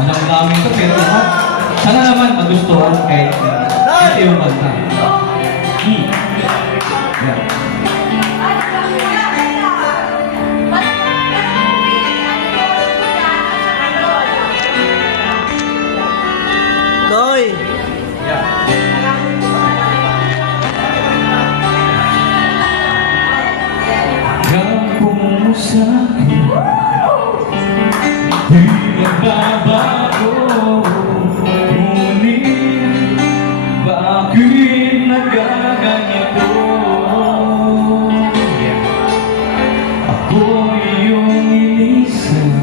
Walang namin ito, pero lahat. Sana naman magustuhan kahit ito yung kanta. Yeah. Noy! Kampo mo sa'kin, di nagbabago. Ngunit, bakit nagaganito? Ako iyong inisan,